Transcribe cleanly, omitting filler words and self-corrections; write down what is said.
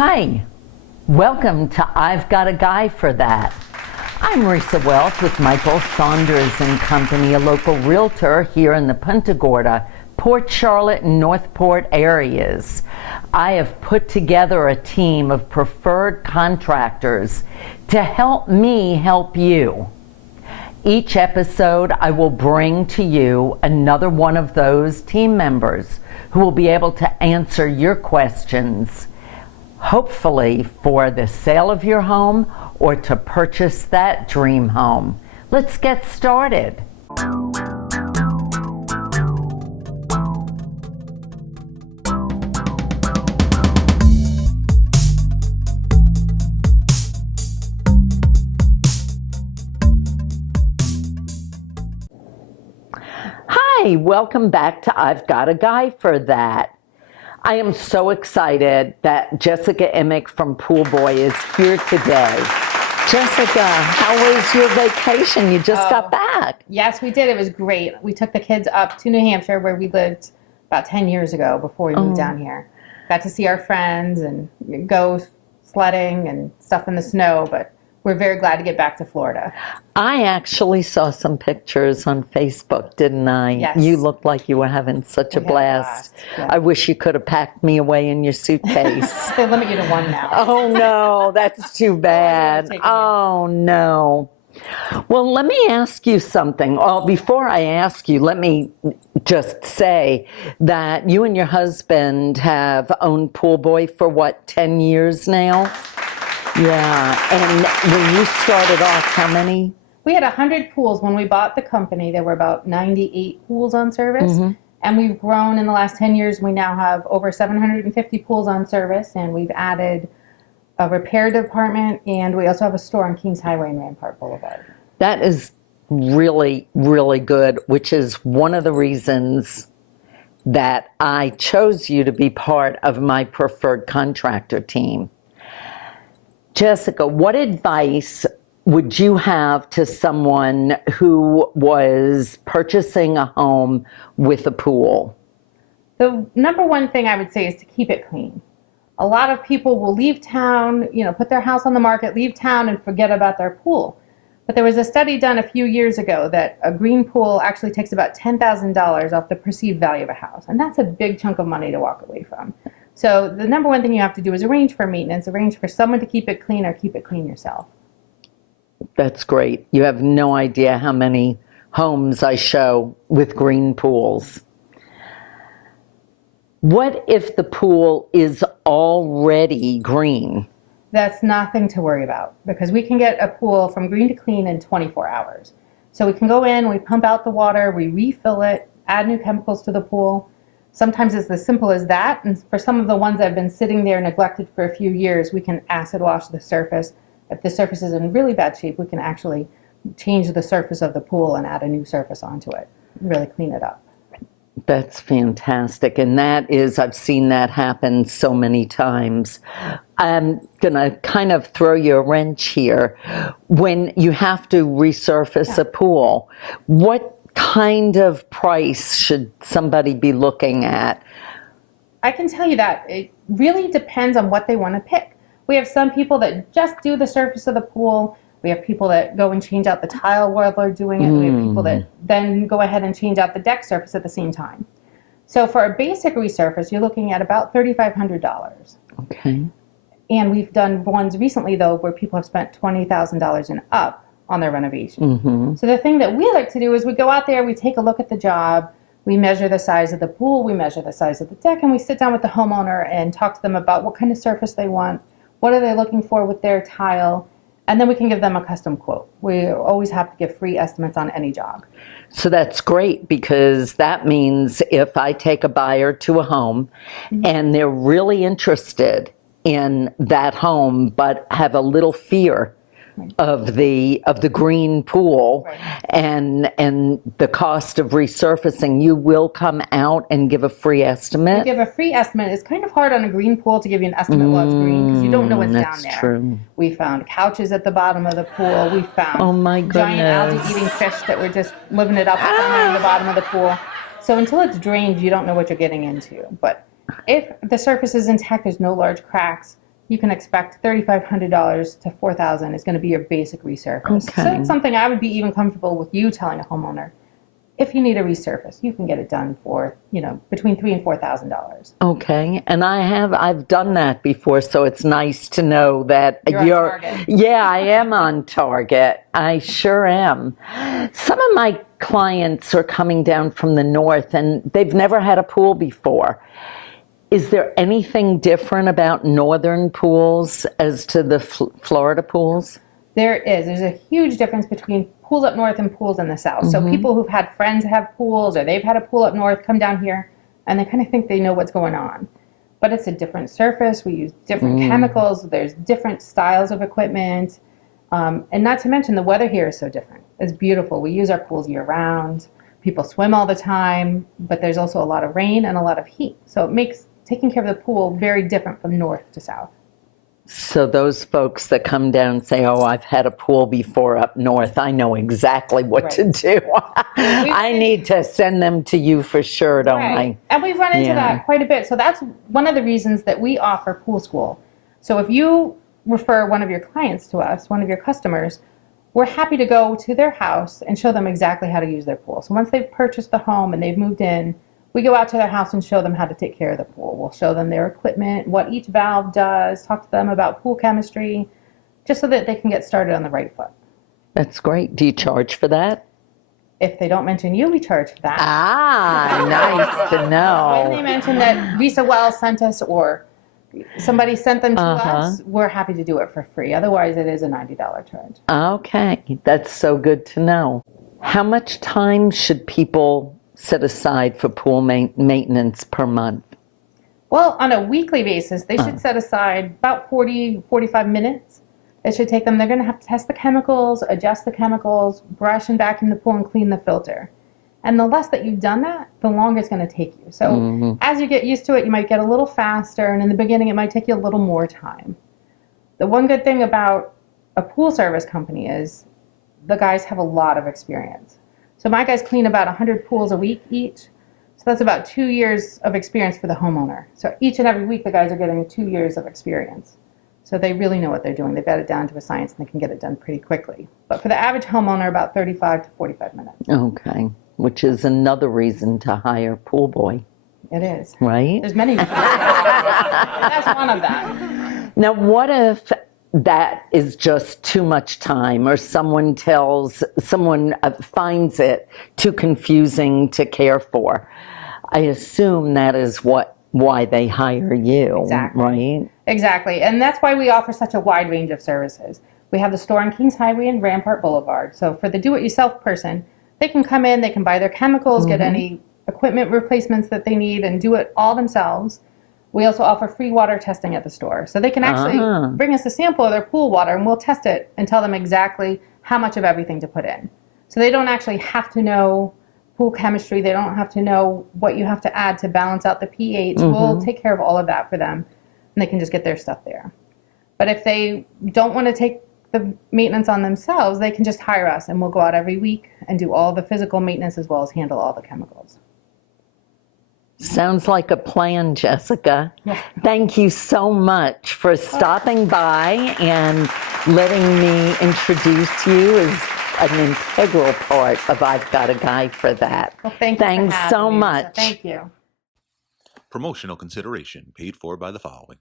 Hi, welcome to I've Got a Guy for That. I'm Risa Welch with Michael Saunders and Company, a local realtor here in the Punta Gorda, Port Charlotte, and Northport areas. I have put together a team of preferred contractors to help me help you. Each episode, I will bring to you another one of those team members who will be able to answer your questions, hopefully for the sale of your home or to purchase that dream home. Let's get started. Hi, welcome back to I've Got a Guy for That. I am so excited that Jessica Immich from Pool Boy is here today. Jessica, how was your vacation? You just got back. Yes, we did. It was great. We took the kids up to New Hampshire, where we lived about 10 years ago before we moved down here. Got to see our friends and go sledding and stuff in the snow, but we're very glad to get back to Florida. I actually saw some pictures on Facebook, didn't I? Yes. You looked like you were having such a blast. Yeah. I wish you could have packed me away in your suitcase. They limit you to one now. Oh, no, that's too bad. Oh, no. Well, let me ask you something. Well, before I ask you, let me just say that you and your husband have owned Pool Boy for, what, 10 years now? Yeah, and when you started off, how many? We had 100 pools when we bought the company. There were about 98 pools on service. And we've grown in the last 10 years. We now have over 750 pools on service, and we've added a repair department, and we also have a store on Kings Highway and Rampart Boulevard. That is really, really good, which is one of the reasons that I chose you to be part of my preferred contractor team. Jessica, what advice would you have to someone who was purchasing a home with a pool? The number one thing I would say is to keep it clean. A lot of people will leave town, put their house on the market, leave town, and forget about their pool. But there was a study done a few years ago that a green pool actually takes about $10,000 off the perceived value of a house. And that's a big chunk of money to walk away from. So the number one thing you have to do is arrange for maintenance, arrange for someone to keep it clean, or keep it clean yourself. That's great. You have no idea how many homes I show with green pools. What if the pool is already green? That's nothing to worry about, because we can get a pool from green to clean in 24 hours. So we can go in, we pump out the water, we refill it, add new chemicals to the pool. Sometimes it's as simple as that, and for some of the ones that have been sitting there neglected for a few years, we can acid wash the surface. If the surface is in really bad shape, we can actually change the surface of the pool and add a new surface onto it, really clean it up. That's fantastic, and that is, I've seen that happen so many times. I'm going to kind of throw you a wrench here. When you have to resurface a pool, what kind of price should somebody be looking at? I can tell you that it really depends on what they want to pick. We have some people that just do the surface of the pool. We have people that go and change out the tile while they're doing it. We have people that then go ahead and change out the deck surface at the same time. So for a basic resurface, you're looking at about $3,500. Okay. And we've done ones recently, though, where people have spent $20,000 and up on their renovation. So the thing that we like to do is we go out there, we take a look at the job, we measure the size of the pool, we measure the size of the deck, and we sit down with the homeowner and talk to them about what kind of surface they want, what are they looking for with their tile, and then we can give them a custom quote. We always have to give free estimates on any job. So that's great, because that means if I take a buyer to a home and they're really interested in that home but have a little fear of the green pool and the cost of resurfacing, you will come out and give a free estimate? We give a free estimate. It's kind of hard on a green pool to give you an estimate while it's green, because you don't know what's down there. True. We found couches at the bottom of the pool. We found giant algae-eating fish that were just living it up in the bottom of the pool. So until it's drained, you don't know what you're getting into. But if the surface is intact, there's no large cracks, you can expect $3,500 to $4,000 is going to be your basic resurface. Okay. So it's something I would be even comfortable with you telling a homeowner. If you need a resurface, you can get it done for, between $3,000 and $4,000. Okay, and I've done that before, so it's nice to know that You're on target. Yeah, I am on target. I sure am. Some of my clients are coming down from the north and they've never had a pool before. Is there anything different about northern pools as to the Florida pools? There is. There's a huge difference between pools up north and pools in the south. Mm-hmm. So people who've had friends have pools or they've had a pool up north come down here and they kind of think they know what's going on. But it's a different surface. We use different chemicals. There's different styles of equipment. And not to mention the weather here is so different. It's beautiful. We use our pools year round. People swim all the time, but there's also a lot of rain and a lot of heat. So it makes taking care of the pool very different from north to south. So those folks that come down and say, oh, I've had a pool before up north, I know exactly what to do. I need to send them to you for sure, don't I? And we've run into that quite a bit. So that's one of the reasons that we offer pool school. So if you refer one of your clients to us, one of your customers, we're happy to go to their house and show them exactly how to use their pool. So once they've purchased the home and they've moved in, we go out to their house and show them how to take care of the pool. We'll show them their equipment, what each valve does, talk to them about pool chemistry, just so that they can get started on the right foot. That's great. Do you charge for that? If they don't mention you, we charge for that. Ah, nice to know. When they mention that Risa Wells sent us or somebody sent them to us, we're happy to do it for free. Otherwise, it is a $90 charge. Okay, that's so good to know. How much time should people set aside for pool maintenance per month? Well, on a weekly basis, they should set aside about 45 minutes. It should take them, they're going to have to test the chemicals, adjust the chemicals, brush and vacuum the pool and clean the filter. And the less that you've done that, the longer it's going to take you. So as you get used to it, you might get a little faster, and in the beginning, it might take you a little more time. The one good thing about a pool service company is the guys have a lot of experience. So my guys clean about 100 pools a week each. So that's about 2 years of experience for the homeowner. So each and every week, the guys are getting 2 years of experience. So they really know what they're doing. They've got it down to a science, and they can get it done pretty quickly. But for the average homeowner, about 35 to 45 minutes. Okay, which is another reason to hire Pool Boy. It is. Right? There's many reasons. That's one of them. Now, what if that is just too much time, or someone finds it too confusing to care for? I assume that is why they hire you, right? Exactly, and that's why we offer such a wide range of services. We have the store on Kings Highway and Rampart Boulevard. So for the do-it-yourself person, they can come in, they can buy their chemicals, get any equipment replacements that they need, and do it all themselves. We also offer free water testing at the store. So they can actually bring us a sample of their pool water, and we'll test it and tell them exactly how much of everything to put in. So they don't actually have to know pool chemistry. They don't have to know what you have to add to balance out the pH. We'll take care of all of that for them, and they can just get their stuff there. But if they don't want to take the maintenance on themselves, they can just hire us, and we'll go out every week and do all the physical maintenance as well as handle all the chemicals. Sounds like a plan, Jessica. Yeah. Thank you so much for stopping by and letting me introduce you as an integral part of I've Got a Guy for That. Well, thank you. Thanks so much. So thank you. Promotional consideration paid for by the following.